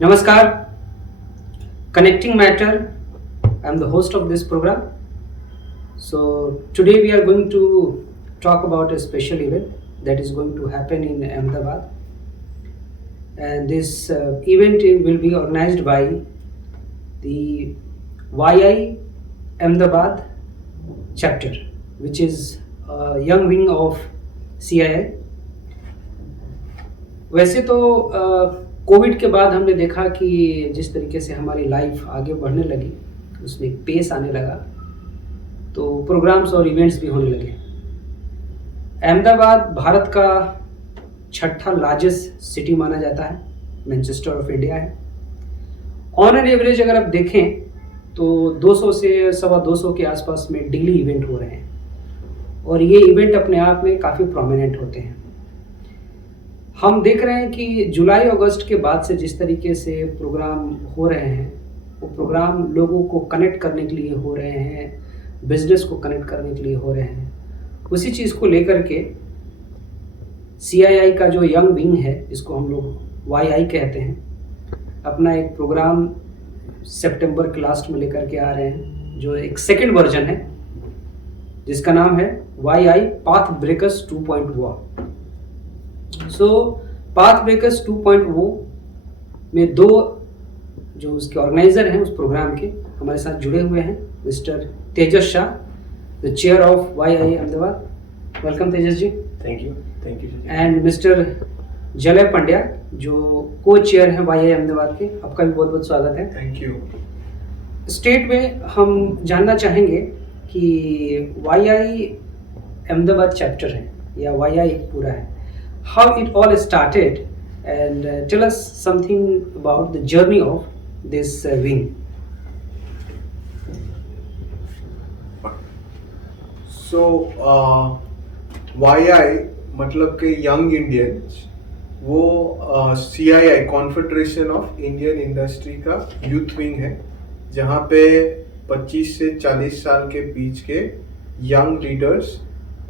Namaskar, Connecting Matter. I'm the host of this program. So, today we are going to talk about a special event that is going to happen in Ahmedabad. And this event will be organized by the YI Ahmedabad chapter, which is a young wing of CII. वैसे तो Covid के बाद हमने देखा कि जिस तरीके से हमारी लाइफ आगे बढ़ने लगी, उसमें एक पेस आने लगा, तो प्रोग्राम्स और इवेंट्स भी होने लगे। अहमदाबाद भारत का छठा लार्जेस्ट सिटी माना जाता है, मैनचेस्टर ऑफ इंडिया है। ऑन एन एवरेज अगर आप देखें तो 200 से 225 के आसपास में डेली इवेंट हो रहे हैं और ये इवेंट अपने आप में काफ़ी प्रोमिनेंट होते हैं। हम देख रहे हैं कि जुलाई अगस्त के बाद से जिस तरीके से प्रोग्राम हो रहे हैं, वो प्रोग्राम लोगों को कनेक्ट करने के लिए हो रहे हैं, बिजनेस को कनेक्ट करने के लिए हो रहे हैं। उसी चीज़ को लेकर के CII का जो यंग विंग है, जिसको हम लोग YI कहते हैं, अपना एक प्रोग्राम सितंबर के लास्ट में लेकर के आ रहे हैं, जो एक सेकंड वर्जन है, जिसका नाम है YI पाथ ब्रेकर्स 2.0। सो पाथ ब्रेकर्स 2.0 में दो जो उसके ऑर्गेनाइजर हैं उस प्रोग्राम के हमारे साथ जुड़े हुए हैं, mister Tejas Shah, the chair of YI Ahmedabad. Welcome Tejas ji. Thank you and mister Jalay Pandya, जो को चेयर हैं YI अहमदाबाद के। आपका भी बहुत बहुत स्वागत है। Thank you. स्टेट में हम जानना चाहेंगे कि YI अहमदाबाद चैप्टर है या YI एक पूरा है, how it all started, and tell us something about the journey of this wing. So YI मतलब के यंग इंडियंस, वो CII confederation of Indian industry का यूथ विंग है, जहाँ पे 25 से 40 साल के बीच के यंग लीडर्स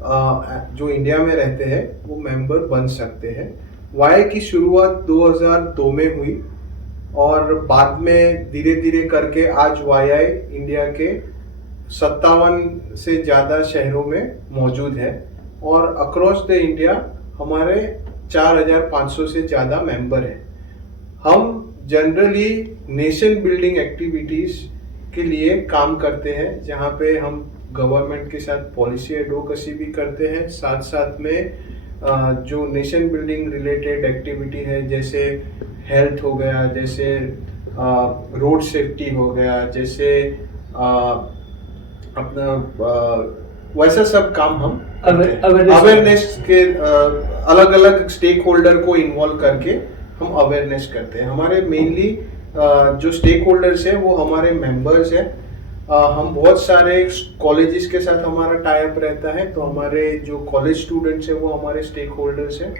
जो इंडिया में रहते हैं वो मेंबर बन सकते हैं। YI की शुरुआत 2002 में हुई और बाद में धीरे धीरे करके आज YI इंडिया के 57 से ज़्यादा शहरों में मौजूद है और अक्रॉस द इंडिया हमारे 4500 से ज़्यादा मेंबर हैं। हम जनरली नेशन बिल्डिंग एक्टिविटीज़ के लिए काम करते हैं, जहाँ पे हम गवर्नमेंट के साथ पॉलिसी एडवोकेसी भी करते हैं, साथ साथ में जो नेशन बिल्डिंग रिलेटेड एक्टिविटी है, जैसे हेल्थ हो गया, जैसे रोड सेफ्टी हो गया, जैसे अपना वैसा सब काम हम अवेयरनेस के अलग अलग स्टेक होल्डर को इन्वॉल्व करके हम अवेयरनेस करते हैं। हमारे मेनली जो स्टेक होल्डर्स हैं वो हमारे मेंबर्स हैं। हम बहुत सारे कॉलेजेस के साथ हमारा टाई अप रहता है, तो हमारे जो कॉलेज स्टूडेंट्स हैं वो हमारे स्टेक होल्डर्स हैं।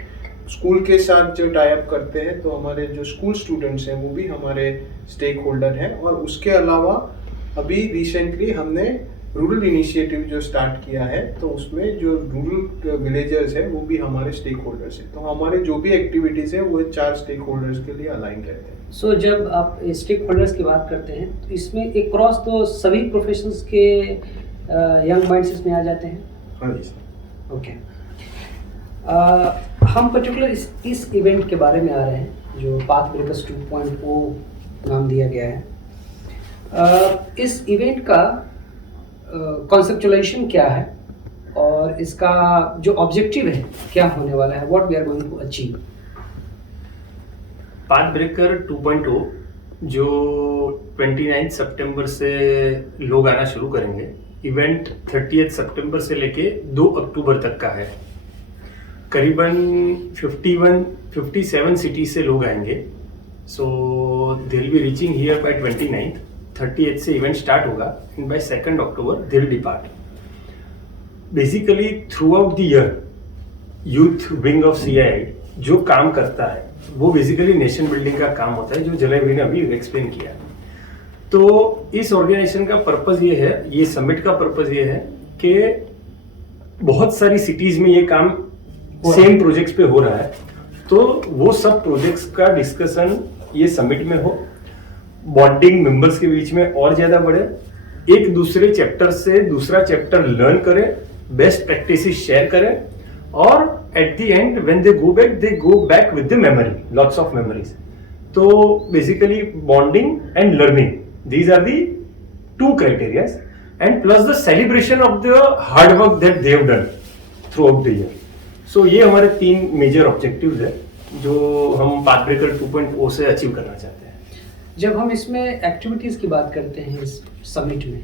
स्कूल के साथ जो टाई अप करते हैं तो हमारे जो स्कूल स्टूडेंट्स हैं वो भी हमारे स्टेक होल्डर हैं। और उसके अलावा अभी रिसेंटली हमने रूरल इनिशिएटिव जो स्टार्ट किया है, तो उसमें जो रूरल विलेजर्स हैं वो भी हमारे स्टेक होल्डर्स हैं। तो हमारे जो भी एक्टिविटीज़ हैं वो 4 स्टेक होल्डर्स के लिए अलाइन रहते हैं। सो जब आप स्टेक होल्डर्स की बात करते हैं तो इसमें एक क्रॉस तो सभी प्रोफेशंस के यंग माइंड्स में आ जाते हैं। हाँ जी सर। ओके, हम पर्टिकुलर इस इवेंट के बारे में आ रहे हैं जो पाथ ब्रेकर्स 2.0 नाम दिया गया है। इस इवेंट का कॉन्सेप्चुलाइजेशन क्या है और इसका जो ऑब्जेक्टिव है क्या होने वाला है, what we are going to achieve. Path breaker 2.0 जो 29 सितंबर से लोग आना शुरू करेंगे। इवेंट 30 सितंबर से लेके 2 अक्टूबर तक का है। करीबन 57 सिटी से लोग आएंगे। So they will be reaching here by 29th। 30th से इवेंट स्टार्ट होगा and by 2 October they will depart. Basically throughout the year youth wing of CII जो काम करता है वो बेसिकली नेशन बिल्डिंग का काम होता है, जो जलय भाई ने अभी एक्सप्लेन किया। तो इस ऑर्गेनाइजेशन का पर्पस ये है, ये समिट का पर्पस ये है कि बहुत सारी सिटीज में ये काम सेम प्रोजेक्ट्स पे हो रहा है, तो वो सब प्रोजेक्ट्स का डिस्कशन ये समिट में हो, बॉन्डिंग मेंबर्स के बीच में और ज्यादा बढ़े, एक दूसरे चैप्टर से दूसरा चैप्टर लर्न करें, बेस्ट प्रैक्टिसेस शेयर करें, और at the end when they go back with the memory, lots of memories. तो basically bonding and learning, these are the two criterias, and plus the celebration of the hard work that they have done throughout the year. So ये हमारे 3 major objectives है जो हम path breaker 2.0 से achieve करना चाहते हैं। जब हम इसमें एक्टिविटीज़ की बात करते हैं इस समिट में,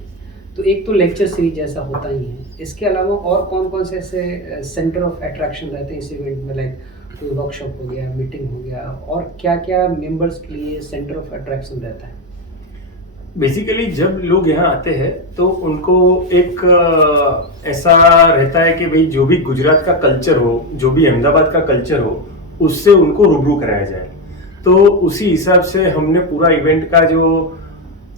तो एक तो लेक्चर सीरीज जैसा होता ही है, इसके अलावा और कौन कौन से ऐसे सेंटर ऑफ अट्रैक्शन रहते हैं इस इवेंट में, लाइक कोई वर्कशॉप हो गया, मीटिंग हो गया, और क्या क्या मेंबर्स के लिए सेंटर ऑफ अट्रैक्शन रहता है? बेसिकली जब लोग यहाँ आते हैं तो उनको एक ऐसा रहता है कि भाई जो भी गुजरात का कल्चर हो, जो भी अहमदाबाद का कल्चर हो, उससे उनको रूबरू कराया जाए। तो उसी हिसाब से हमने पूरा इवेंट का जो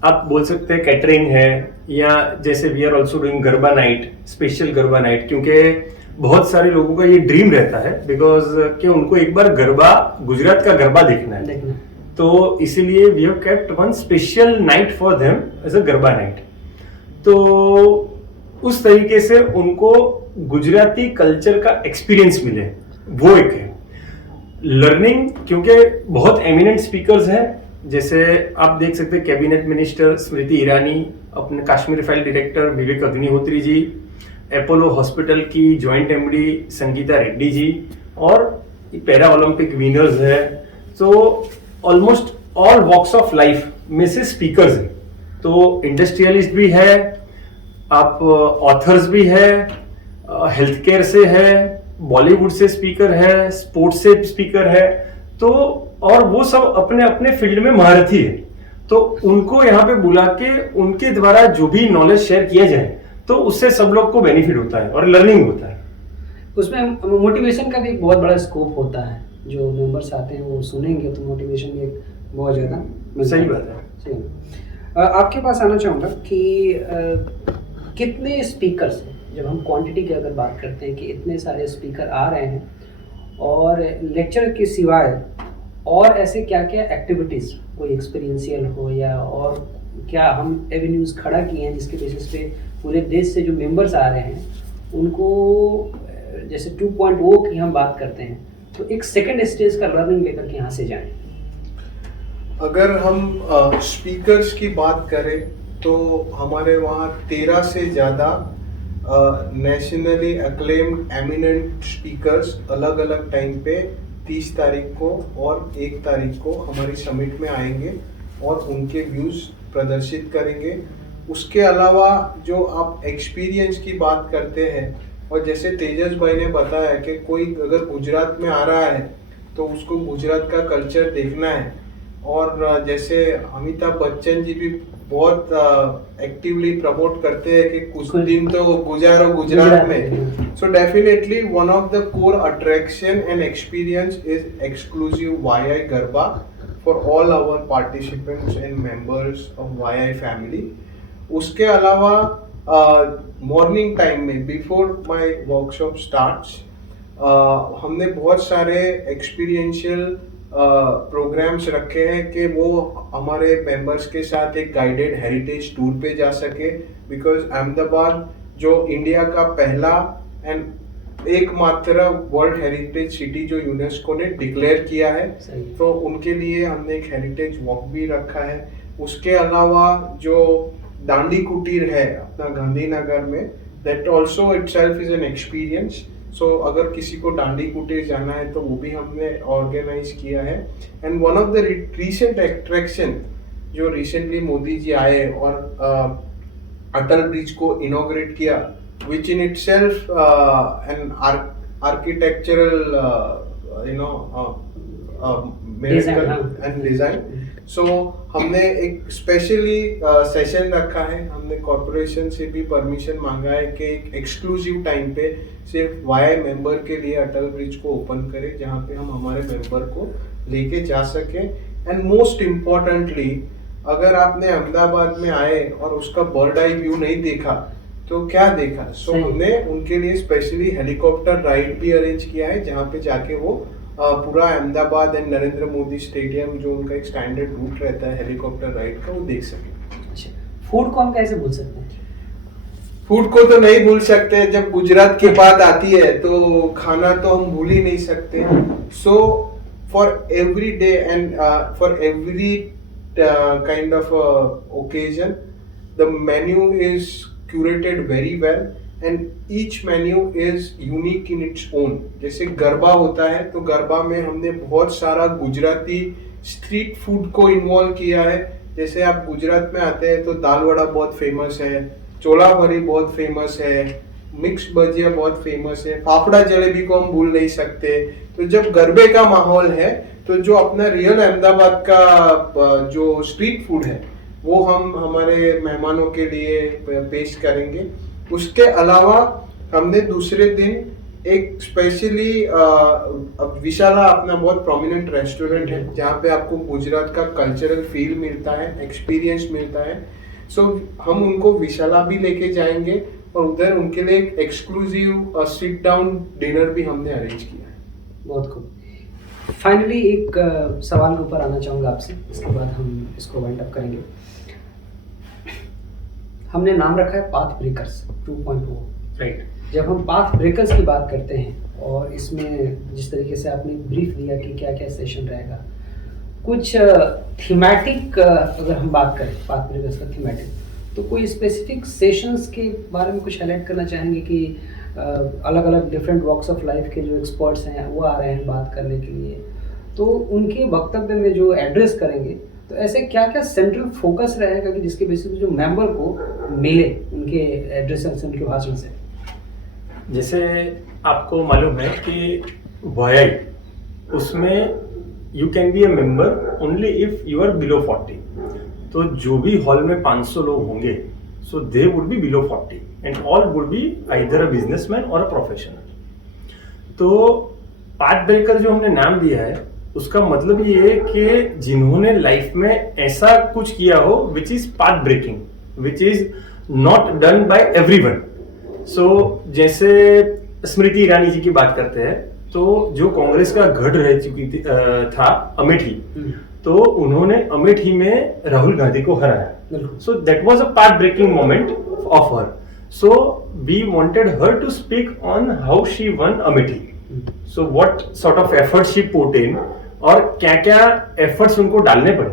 आप बोल सकते हैं कैटरिंग है, या जैसे we are also doing garba night, special garba night, क्योंकि बहुत सारे लोगों का ये ड्रीम रहता है बिकॉज कि उनको एक बार गरबा, गुजरात का गरबा देखना है। तो इसीलिए we have kept one special night for them as a garba night. तो उस तरीके से उनको गुजराती कल्चर का एक्सपीरियंस मिले, वो एक है। लर्निंग, क्योंकि बहुत एमिनेंट स्पीकर्स हैं, जैसे आप देख सकते हैं कैबिनेट मिनिस्टर स्मृति ईरानी, अपने Kashmir file director Vivek Agnihotri ji, Apollo hospital की जॉइंट एमडी संगीता रेड्डी जी, और पैरा ओलंपिक विनर्स है। तो almost all walks of life में से स्पीकर्स हैं। तो इंडस्ट्रियलिस्ट भी है, आप ऑथर्स भी है, हेल्थ केयर से है, बॉलीवुड से स्पीकर है, स्पोर्ट्स से स्पीकर है, तो और वो सब अपने अपने फील्ड में महारथी है। तो उनको यहाँ पे बुला के उनके द्वारा जो भी नॉलेज शेयर किया जाए तो उससे सब लोग को बेनिफिट होता है और लर्निंग होता है। उसमें मोटिवेशन का भी एक बहुत बड़ा स्कोप होता है, जो मेंबर्स आते हैं वो सुनेंगे तो मोटिवेशन भी एक बहुत ज़्यादा। सही बात है। सही। आपके पास आना चाहूँगा कि कितने स्पीकर्स हैं, जब हम क्वांटिटी की अगर बात करते हैं कि इतने सारे स्पीकर आ रहे हैं, और लेक्चर के सिवाय और ऐसे क्या क्या एक्टिविटीज़, कोई एक्सपीरियंशियल हो या और क्या हम एवेन्यूज़ खड़ा किए हैं जिसके बेसिस पे पूरे देश से जो मेंबर्स आ रहे हैं उनको, जैसे 2.0 की हम बात करते हैं, तो एक सेकंड स्टेज का लर्निंग लेकर के यहाँ से जाएं। अगर हम स्पीकर्स की बात करें तो हमारे वहाँ 13 से ज़्यादा नेशनली अक्लेम्ड एमिनेंट स्पीकर्स अलग अलग टाइम पे 30 तारीख को और 1 तारीख को हमारी समिट में आएंगे और उनके व्यूज़ प्रदर्शित करेंगे। उसके अलावा जो आप एक्सपीरियंस की बात करते हैं, और जैसे तेजस भाई ने बताया कि कोई अगर गुजरात में आ रहा है तो उसको गुजरात का कल्चर देखना है, और जैसे अमिताभ बच्चन जी भी बहुत एक्टिवली प्रमोट करते हैं कि कुछ दिन तो गुजारो गुजरात में। So definitely one of the core attraction and experience is exclusive Y garba for all our participants and members of Y family. उसके अलावा मॉर्निंग टाइम में बिफोर माय वर्कशॉप स्टार्ट्स हमने बहुत सारे एक्सपीरियंशियल प्रोग्राम्स रखे हैं कि वो हमारे मेंबर्स के साथ एक गाइडेड हेरिटेज टूर पे जा सके, बिकॉज अहमदाबाद जो इंडिया का पहला एंड एकमात्र वर्ल्ड हेरिटेज सिटी जो यूनेस्को ने डिक्लेयर किया है, तो उनके लिए हमने एक हेरिटेज वॉक भी रखा है। उसके अलावा जो दांडी कुटीर है अपना गांधीनगर में, that also itself is an experience. So अगर किसी को दांडी कुटीर जाना है तो वो भी हमने ऑर्गेनाइज किया है। And one of the recent attraction जो रिसेंटली मोदी जी आए और अटल ब्रिज को इनॉग्रेट किया, which in itself an architectural miracle and design. So हमने एक स्पेशली सेशन रखा है, हमने कॉर्पोरेशन से भी परमिशन मांगा है कि एक एक्सक्लूसिव टाइम पे सिर्फ वाई मेंबर के लिए अटल ब्रिज को ओपन करें, जहाँ पे हम हमारे मेंबर को लेके जा सके। एंड मोस्ट इम्पॉर्टेंटली, अगर आपने अहमदाबाद में आए और उसका बर्ड आई व्यू नहीं देखा तो क्या देखा। सो हमने उनके लिए स्पेशली हेलीकॉप्टर राइड भी अरेंज किया है, जहाँ पे जाके वो पूरा अहमदाबाद एंड नरेंद्र मोदी स्टेडियम जो उनका एक स्टैंडर्ड रूट रहता है हेलीकॉप्टर राइड का, वो देख सकें। अच्छा, फूड को हम कैसे भूल सकते हैं? फूड को तो नहीं भूल सकते, जब गुजरात की बात आती है तो खाना तो हम भूल ही नहीं सकते। So for every day and for every kind of occasion the menu is curated very well and each menu is unique in its own. जैसे गरबा होता है तो गरबा में हमने बहुत सारा गुजराती स्ट्रीट फूड को इन्वॉल्व किया है। जैसे आप गुजरात में आते हैं तो दाल वड़ा बहुत फेमस है, चोला भरी बहुत फेमस है, मिक्स भजिया बहुत फेमस है, फाफड़ा जलेबी को हम भूल नहीं सकते। तो जब गरबे का माहौल है तो जो अपना रियल अहमदाबाद का जो स्ट्रीट फूड है वो हम हमारे मेहमानों के लिए पेश करेंगे। उसके अलावा हमने दूसरे दिन एक स्पेशली विशाला अपना बहुत प्रोमिनेंट रेस्टोरेंट है जहाँ पे आपको गुजरात का कल्चरल फील मिलता है, एक्सपीरियंस मिलता है। सो हम उनको विशाला भी लेके जाएंगे और उधर उनके लिए एक एक्सक्लूसिव सिट डाउन डिनर भी हमने अरेंज किया है। बहुत खूब। फाइनली एक सवाल के ऊपर आना चाहूँगा आपसे, इसके बाद हम इसको वाइंड अप करेंगे। हमने नाम रखा है पाथ ब्रेकर्स 2.0, राइट। जब हम पाथ ब्रेकर्स की बात करते हैं और इसमें जिस तरीके से आपने ब्रीफ दिया कि क्या क्या सेशन रहेगा, कुछ थीमेटिक अगर हम बात करें पाथ ब्रेकर्स का थीमेटिक, तो कोई स्पेसिफिक सेशंस के बारे में कुछ हाईलाइट करना चाहेंगे कि अलग अलग डिफरेंट वॉक्स ऑफ लाइफ के जो एक्सपर्ट्स हैं वो आ रहे हैं बात करने के लिए, तो उनके वक्तव्य में जो एड्रेस करेंगे तो ऐसे क्या क्या सेंट्रल फोकस रहेगा कि जिसके बेसिस पे जो मेंबर को मिले उनके एड्रेस से, उनके भाषण से? जैसे आपको मालूम है कि वाई उसमें you can be a member only if you are below 40। तो जो भी हॉल में 500 लोग होंगे so they would be below 40 and all would be either a businessman और अ प्रोफेशनल। तो पाथ ब्रेकर जो हमने नाम दिया है उसका मतलब ये है कि जिन्होंने लाइफ में ऐसा कुछ किया हो which is path breaking, which is not done by everyone. So जैसे स्मृति ईरानी जी की बात करते हैं तो जो कांग्रेस का गढ़ रह चुकी थी था अमेठी, तो उन्होंने अमेठी में राहुल गांधी को हराया। So that was a path breaking moment of her. So we wanted her to speak on how she won Amethi, so what sort of effort she put in और क्या क्या एफर्ट्स उनको डालने पड़े।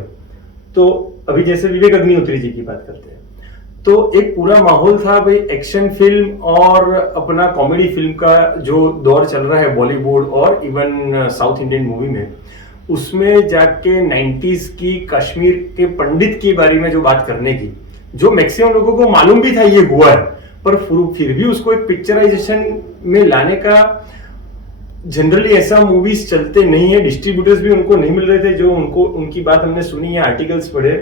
तो अभी जैसे विवेक अग्निहोत्री जी की बात करते हैं तो एक पूरा माहौल था भाई एक्शन फिल्म और अपना कॉमेडी फिल्म का जो दौर चल रहा है बॉलीवुड और इवन साउथ इंडियन मूवी में, उसमें जाके 90s की कश्मीर के पंडित के बारे में जो बात करने की, जो मैक्सिमम लोगों को मालूम भी था ये हुआ है, पर फिर भी उसको एक पिक्चराइजेशन में लाने का जनरली ऐसा मूवीज चलते नहीं है, डिस्ट्रीब्यूटर्स भी उनको नहीं मिल रहे थे जो उनकी बात हमने सुनी है, आर्टिकल्स पढ़े,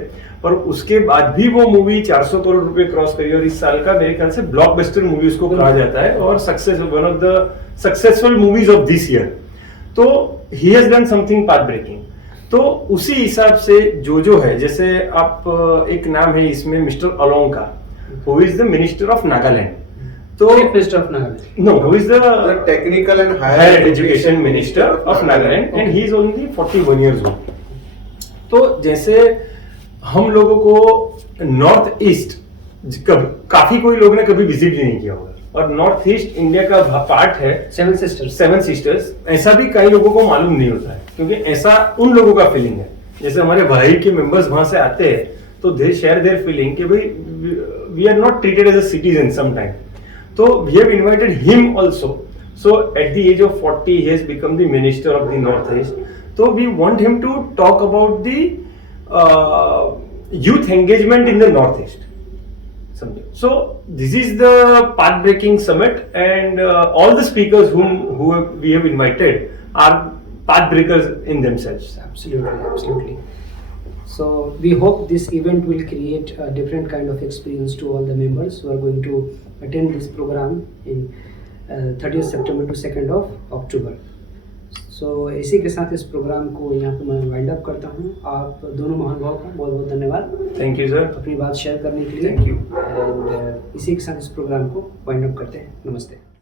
पर उसके बाद भी वो मूवी 400 करोड़ रुपए क्रॉस करी और इस साल का मेरे ख्याल से ब्लॉकबस्टर मूवी उसको कहा जाता है और one of the successful movies of this year. तो he has done something path breaking. तो उसी हिसाब से जो है, जैसे आप एक नाम है इसमें मिस्टर अलोंग का, who is the minister of Nagaland. तो minister of Nagaland, no, who is the technical and higher education minister of Nagaland and he is only 41 years old. तो जैसे हम लोगों को नॉर्थ ईस्ट काफी कोई लोग ने कभी विजिट ही नहीं किया होगा और नॉर्थ ईस्ट इंडिया का पार्ट है, सेवन सिस्टर्स, ऐसा भी कई लोगों को मालूम नहीं होता है क्योंकि ऐसा उन लोगों का फीलिंग है। जैसे हमारे भाई के मेंबर्स वहां से आते हैं तो दे शेयर देयर फीलिंग कि भाई we are not treated as a citizen some time. तो we have invited him also. So at the age of 40 he has become the minister of the north east. तो we want him to talk about the youth engagement in the northeast. So this is the path breaking summit and all the speakers who we have invited are path breakers in themselves. Absolutely. So we hope this event will create a different kind of experience to all the members who are going to attend this program in 30th September to 2nd of October. सो इसी के साथ इस programme को यहाँ पे मैं wind up करता हूँ। आप दोनों महानुभाव का बहुत बहुत धन्यवाद। थैंक यू सर, अपनी बात शेयर करने के लिए। Thank you. एंड इसी के साथ इस प्रोग्राम को वाइंड अप करते हैं। नमस्ते।